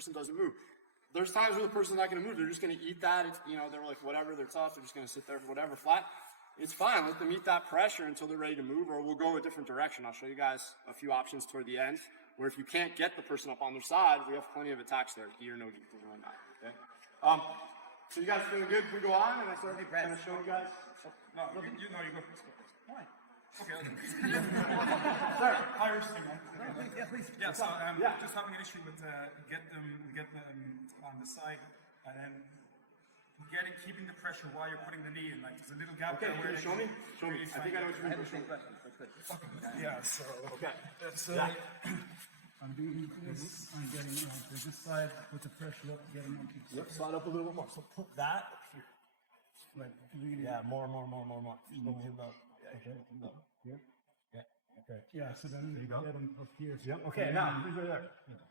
person doesn't move. There's times where the person's not going to move. They're just going to eat that. It's, you know, they're like, whatever, they're tough. They're just going to sit there for whatever, flat. It's fine. Let them eat that pressure until they're ready to move, or we'll go a different direction. I'll show you guys a few options toward the end, where if you can't get the person up on their side, we have plenty of attacks there, gi or no gi, doesn't really matter, okay? So you guys feeling good? Can we go on? And I start kind of showing you guys? No, you go first. Why? Okay, okay. Sir, Hi, Rusty, man. Yeah, please. Yeah, so just having an issue with get them on the side and then keeping the pressure while you're putting the knee in. Like there's a little gap okay, there where show me. Show me. I think I know what you're doing. Yeah, so okay. That's I'm doing this, I'm getting on to this side with the pressure up, getting onto the Yep, slide up a little bit more. So put that up here. like really. Yeah, more. Okay. No. Here. Yeah. Okay. Yeah, so then There you go. get them up here. Yep. Okay, now, here's right there.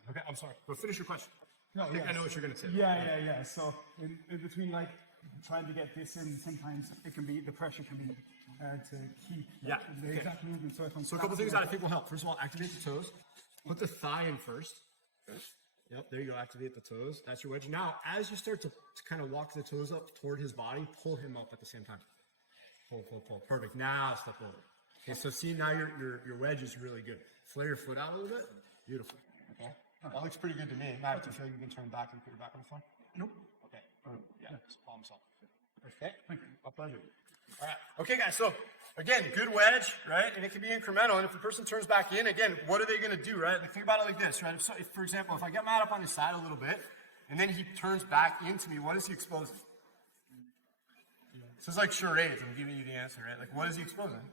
Okay, I'm sorry. But finish your question. No, I think I know what you're going to say. Yeah. So in between, like, trying to get this in, sometimes it can be, the pressure can be hard to keep the exact movement. So a couple things that I think will help. First of all, activate the toes. Put the thigh in first. Yep, there you go. Activate the toes. That's your wedge. Now, as you start to kind of walk the toes up toward his body, pull him up at the same time. Pull. Perfect. Now step over. Okay, so see now your wedge is really good. Flare your foot out a little bit. Beautiful. Okay. That looks pretty good to me. Matt, do you feel like you can turn back and put your back on the floor? Nope. Okay. Yeah, just palm solve. Okay. Thank you. My pleasure. All right. Okay, guys. So again, good wedge, right? And it can be incremental. And if the person turns back in, again, what are they going to do, right? Like, think about it like this, right? If, for example, if I get Matt up on his side a little bit, and then he turns back into me, what is he exposing? This is like charades. I'm giving you the answer, right? Like, what is he exposing?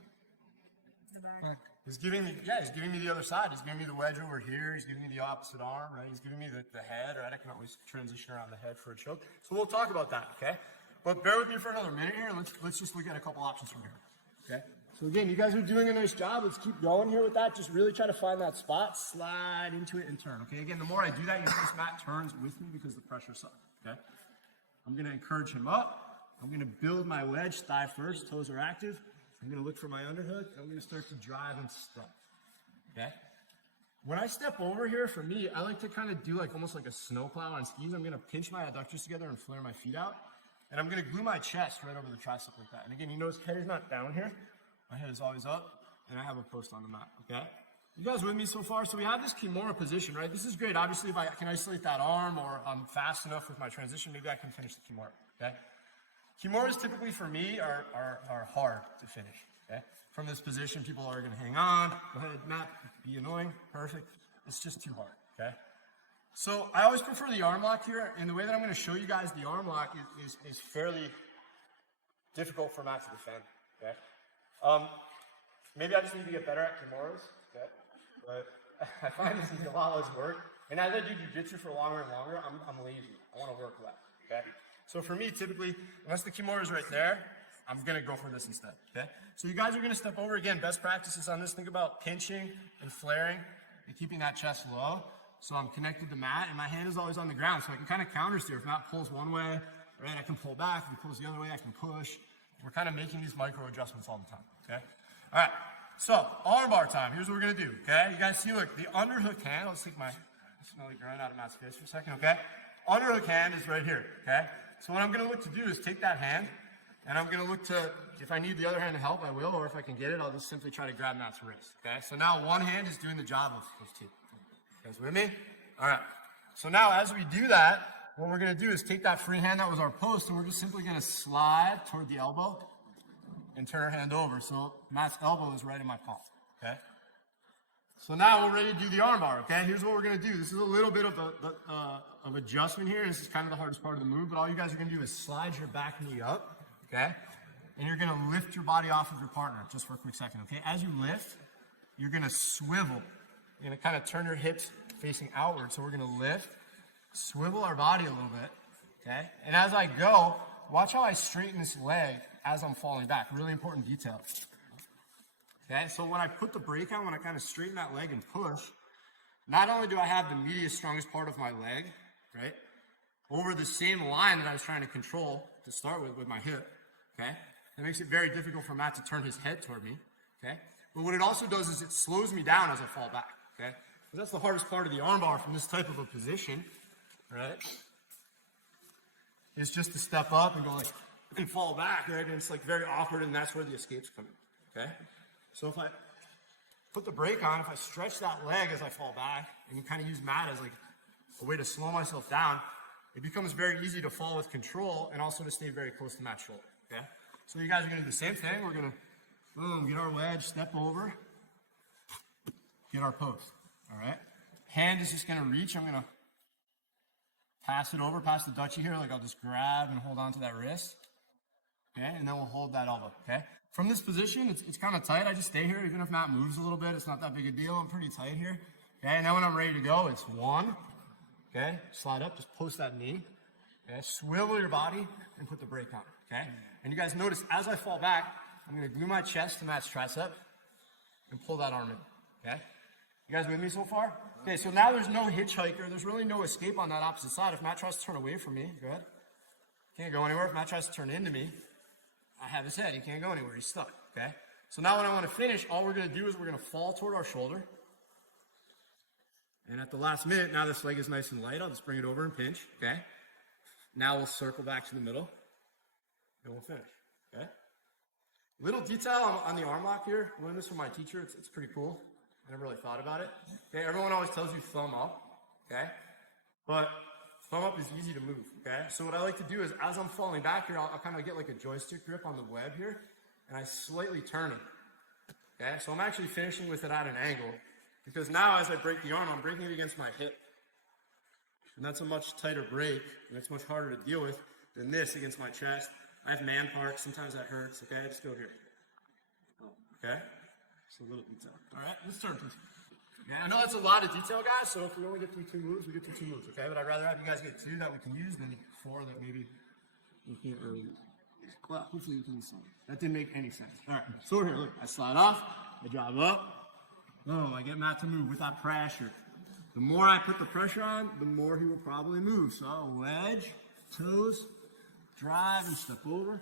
The back. He's giving me, he's giving me the other side. He's giving me the wedge over here. He's giving me the opposite arm, right? He's giving me the head, right? I can always transition around the head for a choke. So we'll talk about that, okay? But bear with me for another minute here. Let's just look at a couple options from here, okay? So again, you guys are doing a nice job. Let's keep going here with that. Just really try to find that spot, slide into it and turn, okay? Again, the more I do that, you notice Matt turns with me because the pressure's up, okay? I'm going to encourage him up. I'm going to build my wedge, thigh first, toes are active. I'm going to look for my underhook. I'm going to start to drive and step, okay? When I step over here, for me, I like to kind of do like almost like a snowplow on skis. I'm going to pinch my adductors together and flare my feet out. And I'm going to glue my chest right over the tricep like that. And again, you notice head is not down here. My head is always up, and I have a post on the mat, okay? You guys with me so far? So we have this Kimura position, right? This is great. Obviously, if I can isolate that arm or I'm fast enough with my transition, maybe I can finish the Kimura, okay? Kimuras typically for me are hard to finish, okay? From this position, people are going to hang on. Go ahead, Matt, be annoying. Perfect. It's just too hard, okay? So I always prefer the arm lock here, and the way that I'm going to show you guys the arm lock is fairly difficult for Matt to defend, okay? Maybe I just need to get better at Kimuras, okay? But I find this is a lot less work. And as I do jiu-jitsu for longer and longer, I'm lazy. I want to work less, okay? So for me, typically, unless the Kimura is right there, I'm going to go for this instead, okay? So you guys are going to step over. Again, best practices on this. Think about pinching and flaring and keeping that chest low. So I'm connected to Matt, and my hand is always on the ground, so I can kind of counter steer. If Matt pulls one way, right, I can pull back. If he pulls the other way, I can push. We're kind of making these micro adjustments all the time, okay? All right, so arm bar time. Here's what we're going to do, okay? You guys see, look, the underhook hand. Let's take my smelly groin out of Matt's face for a second, okay? Underhook hand is right here, okay? So what I'm going to look to do is take that hand, and I'm going to look to, if I need the other hand to help, I will, or if I can get it, I'll just simply try to grab Matt's wrist, okay? So now one hand is doing the job of two. You guys with me? All right. So now as we do that, what we're going to do is take that free hand that was our post, and we're just simply going to slide toward the elbow and turn our hand over. So Matt's elbow is right in my palm, okay? So now we're ready to do the arm bar, okay? Here's what we're going to do. This is a little bit of adjustment here. This is kind of the hardest part of the move, but all you guys are going to do is slide your back knee up, okay? And you're going to lift your body off of your partner just for a quick second, okay? As you lift, you're going to swivel. You're going to kind of turn your hips facing outward. So we're going to lift, swivel our body a little bit, okay? And as I go, watch how I straighten this leg as I'm falling back. Really important detail. Okay, so when I put the brake on, when I kind of straighten that leg and push, not only do I have the medius strongest part of my leg, right, over the same line that I was trying to control to start with my hip, okay? That makes it very difficult for Matt to turn his head toward me, okay? But what it also does is it slows me down as I fall back, okay? So that's the hardest part of the armbar from this type of a position, right, is just to step up and go like, and fall back, right? And it's like very awkward, and that's where the escapes come in, okay? So if I put the brake on, if I stretch that leg as I fall back, and you kind of use mat as like a way to slow myself down, it becomes very easy to fall with control and also to stay very close to mat shoulder, okay? So you guys are gonna do the same thing. We're gonna, boom, get our wedge, step over, get our post, all right? Hand is just gonna reach. I'm gonna pass it over, past the Dutchie here, like I'll just grab and hold on to that wrist, okay? And then we'll hold that elbow, okay? From this position, it's kind of tight. I just stay here, even if Matt moves a little bit, it's not that big a deal. I'm pretty tight here, okay? And then when I'm ready to go, it's one, okay? Slide up, just post that knee, okay? Swivel your body and put the brake on, okay? And you guys notice, as I fall back, I'm gonna glue my chest to Matt's tricep and pull that arm in, okay? You guys with me so far? Okay, so now there's no hitchhiker. There's really no escape on that opposite side. If Matt tries to turn away from me, go ahead. Can't go anywhere. If Matt tries to turn into me, I have his head. He can't go anywhere. He's stuck, okay? So now when I want to finish, all we're going to do is we're going to fall toward our shoulder. And at the last minute, now this leg is nice and light. I'll just bring it over and pinch, okay? Now we'll circle back to the middle, and we'll finish, okay? Little detail on the arm lock here. I learned this from my teacher. It's pretty cool. I never really thought about it. Okay, everyone always tells you thumb up, okay? But thumb up is easy to move, okay? So what I like to do is, as I'm falling back here, I'll kind of get like a joystick grip on the web here, and I slightly turn it, okay? So I'm actually finishing with it at an angle, because now as I break the arm, I'm breaking it against my hip. And that's a much tighter break, and it's much harder to deal with than this against my chest. I have man park, sometimes that hurts, okay? I just go here, okay? Just a little detail. All right, let's turn, please. Yeah, I know that's a lot of detail, guys, so if we only get through 2 moves, we get through 2 moves, okay? But I'd rather have you guys get 2 that we can use than 4 that maybe we can't really use. Well, hopefully we can use some. That didn't make any sense. All right, so we're here, look. I slide off, I drive up. Boom, I get Matt to move with that pressure. The more I put the pressure on, the more he will probably move. So wedge, toes, drive, and step over.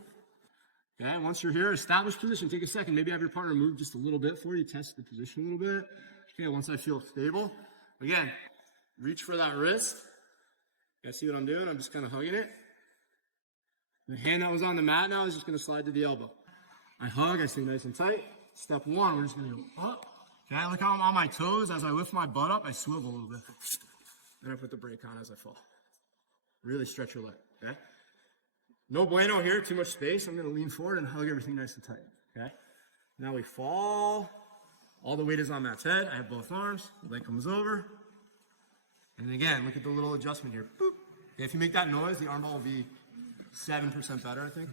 Okay, once you're here, established position, take a second. Maybe have your partner move just a little bit for you, test the position a little bit. Okay, once I feel stable, again, reach for that wrist. You guys see what I'm doing? I'm just kind of hugging it. The hand that was on the mat now is just going to slide to the elbow. I hug, I stay nice and tight. Step 1, we're just going to go up. Okay, look how I'm on my toes. As I lift my butt up, I swivel a little bit. Then I put the brake on as I fall. Really stretch your leg, okay? No bueno here, too much space. I'm going to lean forward and hug everything nice and tight, okay? Now we fall. All the weight is on Matt's head. I have both arms. The leg comes over. And again, look at the little adjustment here. Boop. Okay, if you make that noise, the arm ball will be 7% better, I think.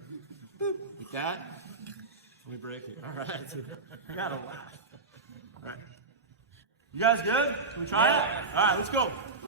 Boop. Like that. Let me break it. All right. You got to laugh. All right. You guys good? Can we try it? All right, let's go.